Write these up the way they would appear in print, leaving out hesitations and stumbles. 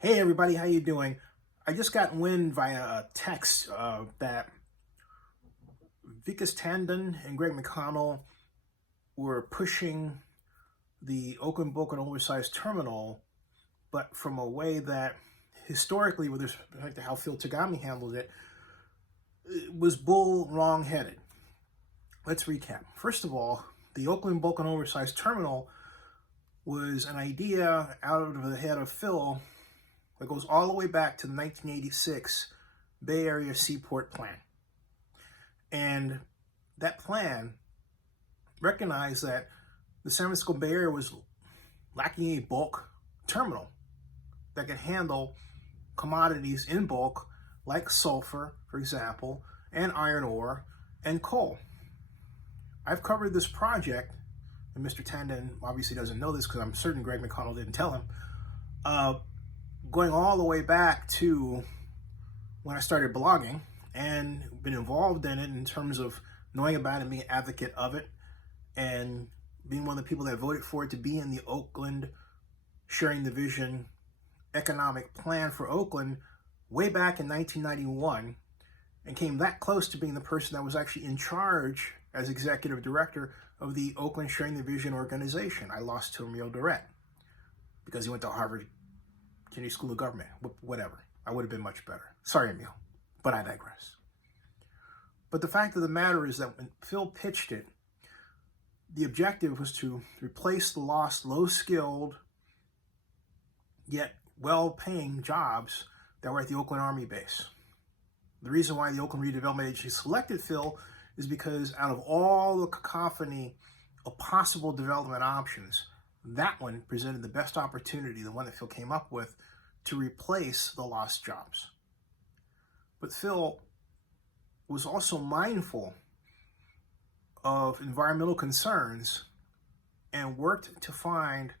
Hey everybody, how you doing? I just got wind via a text that Vikas Tandon and Greg McConnell were pushing the Oakland Oversized terminal, but from a way that historically, with respect to how Phil Tagami handled it, it was wrongheaded. Let's recap. First of all, the Oakland Oversized terminal was an idea out of the head of Phil that goes all the way back to the 1986 Bay Area Seaport Plan. And that plan recognized that the San Francisco Bay Area was lacking a bulk terminal that could handle commodities in bulk like sulfur, for example, and iron ore and coal. I've covered this project, and Mr. Tandon obviously doesn't know this because I'm certain Greg McConnell didn't tell him, going all the way back to when I started blogging and been involved in it in terms of knowing about it and being an advocate of it and being one of the people that voted for it to be in the Oakland Sharing the Vision economic plan for Oakland way back in 1991, and came that close to being the person that was actually in charge as executive director of the Oakland Sharing the Vision organization. I lost to Emil Durrett because he went to Harvard Kennedy School of Government, whatever. I would have been much better. Sorry, Emil, but I digress. But the fact of the matter is that when Phil pitched it, the objective was to replace the lost low-skilled yet well-paying jobs that were at the Oakland Army base. The reason why the Oakland Redevelopment Agency selected Phil is because out of all the cacophony of possible development options, that one presented the best opportunity, the one that Phil came up with, to replace the lost jobs. But Phil was also mindful of environmental concerns and worked to find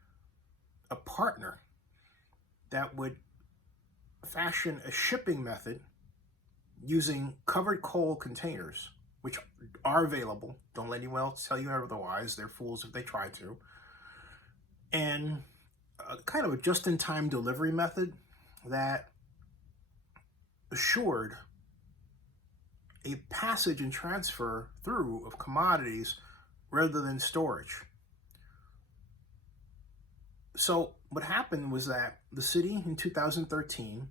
a partner that would fashion a shipping method using covered coal containers, which are available. Don't let anyone else tell you otherwise. They're fools if they try to. And kind of a just-in-time delivery method that assured a passage and transfer through of commodities rather than storage. So what happened was that the city in 2013,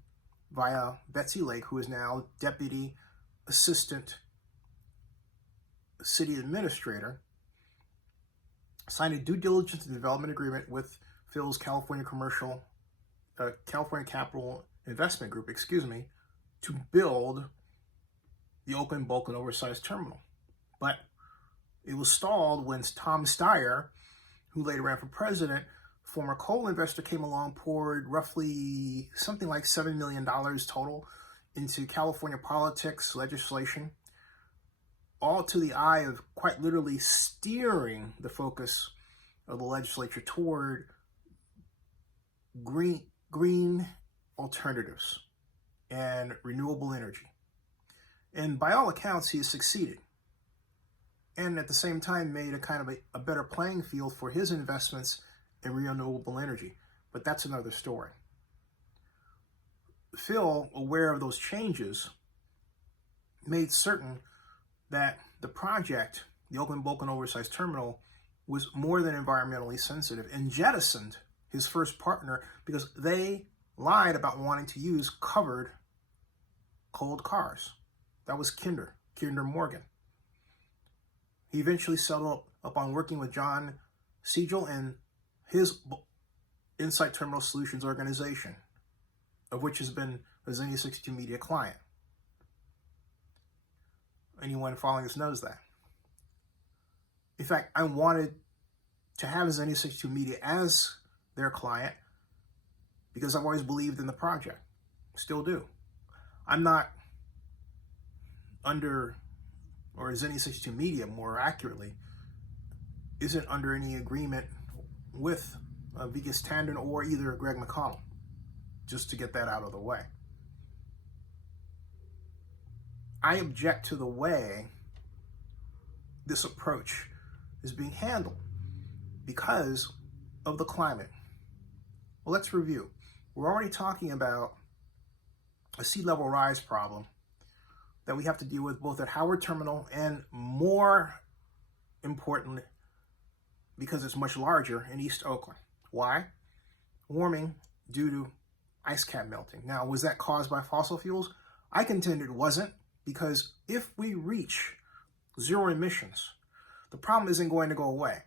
via Betsy Lake, who is now Deputy Assistant City Administrator, signed a due diligence and development agreement with Phil's California Capital Investment Group, to build the Oakland Bulk and Oversized Terminal. But it was stalled when Tom Steyer, who later ran for president, former coal investor, came along, poured roughly something like $7 million total into California politics, legislation, all to the eye of quite literally steering the focus of the legislature toward green alternatives and renewable energy. And by all accounts, he has succeeded. And at the same time made a kind of a better playing field for his investments in renewable energy. But that's another story. Phil, aware of those changes, made certain that the project, the Oakland Bulk and Oversized Terminal, was more than environmentally sensitive and jettisoned his first partner because they lied about wanting to use covered cold cars. That was Kinder Morgan. He eventually settled upon working with John Siegel and his Insight Terminal Solutions organization, of which has been a Zenny 62 Media client. Anyone following us knows that. In fact, I wanted to have Zenny 62 Media as their client because I've always believed in the project. Still do. I'm not under, or Zenny 62 Media more accurately, isn't under any agreement with Vikas Tandon or either Greg McConnell, just to get that out of the way. I object to the way this approach is being handled because of the climate. Well, let's review. we're already talking about a sea level rise problem that we have to deal with both at Howard Terminal and, more importantly, because it's much larger, in East Oakland. Why? Warming due to ice cap melting. Now, was that caused by fossil fuels? I contend it wasn't, because if we reach zero emissions, the problem isn't going to go away.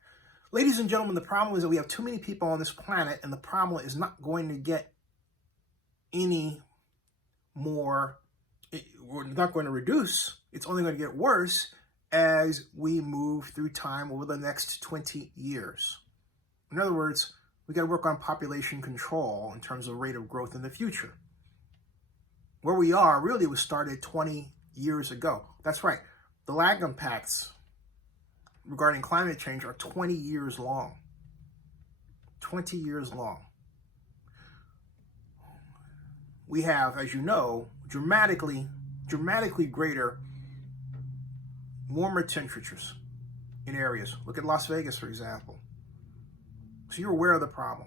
Ladies and gentlemen, the problem is that we have too many people on this planet, and the problem is not going to get any more, we're not going to reduce, it's only going to get worse as we move through time over the next 20 years. In other words, we got to work on population control in terms of rate of growth in the future. Where we are really was started 20 years ago. That's right. The lag impacts regarding climate change are 20 years long. 20 years long. We have, as you know, dramatically greater warmer temperatures in areas. Look at Las Vegas, for example. So you're aware of the problem.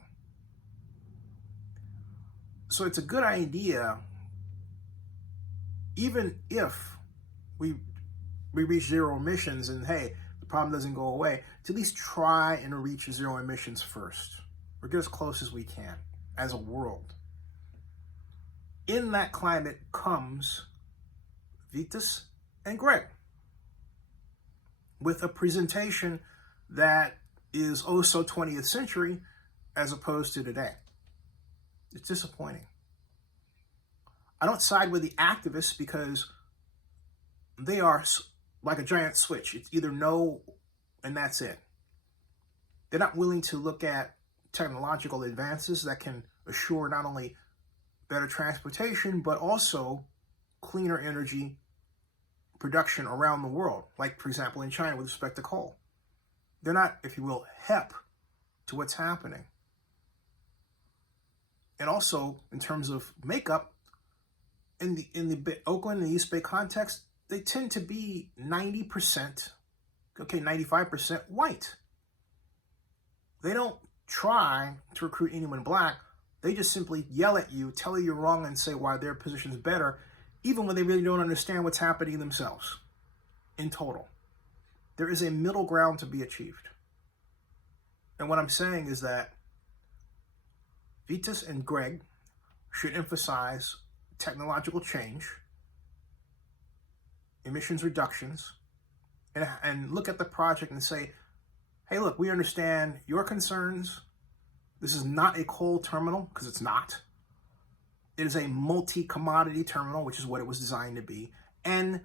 So it's a good idea, even if we reach zero emissions and, hey, the problem doesn't go away, to at least try and reach zero emissions first, or get as close as we can as a world. In that climate comes Vikas and Greg with a presentation that is oh so 20th century as opposed to today. It's disappointing. I don't side with the activists because they are like a giant switch. It's either no and that's it. They're not willing to look at technological advances that can assure not only better transportation, but also cleaner energy production around the world, like, for example, in China with respect to coal. They're not, if you will, hep to what's happening. And also, in terms of makeup, in the Oakland and the East Bay context, they tend to be 90%, 95% white. They don't try to recruit anyone black. They just simply yell at you, tell you you're wrong, and say why their position is better, even when they really don't understand what's happening themselves in total. There is a middle ground to be achieved. And what I'm saying is that Vikas and Greg should emphasize technological change, emissions reductions, and look at the project and say, hey, look, we understand your concerns. This is not a coal terminal, because it's not. It is a multi-commodity terminal, which is what it was designed to be, and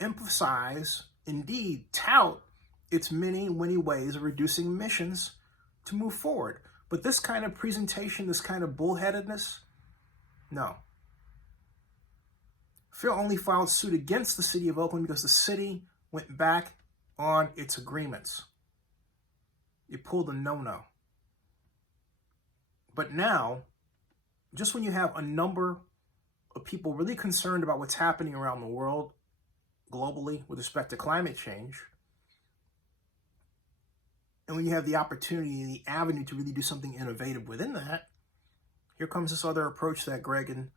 emphasize, indeed, tout its many ways of reducing emissions to move forward. But this kind of presentation, this kind of bullheadedness, no. Phil only filed suit against the city of Oakland because the city went back on its agreements. It pulled a no-no. But now, just when you have a number of people really concerned about what's happening around the world, globally, with respect to climate change, and when you have the opportunity and the avenue to really do something innovative within that, here comes this other approach that Greg and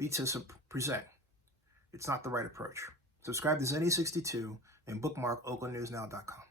Vikas present. It's not the right approach. Subscribe to Zenny62 and bookmark oaklandnewsnow.com.